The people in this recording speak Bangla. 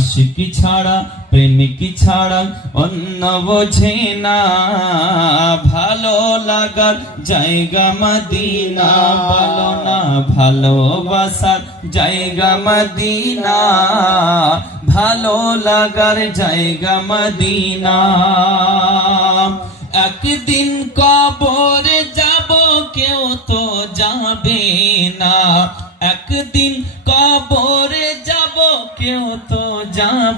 আশিকি ছাড়া, প্রেমিকি ছাড়া অন্য বোঝে না। ভালো লাগার জায়গা মদিনা বলো না, ভালোবাসার জায়গা মদিনা। ভালো লাগার জায়গা মদিনা। একদিন কবরে যাব, কেউ তো যাবে না। একদিন কবরে যাব, কেউ তো যাবে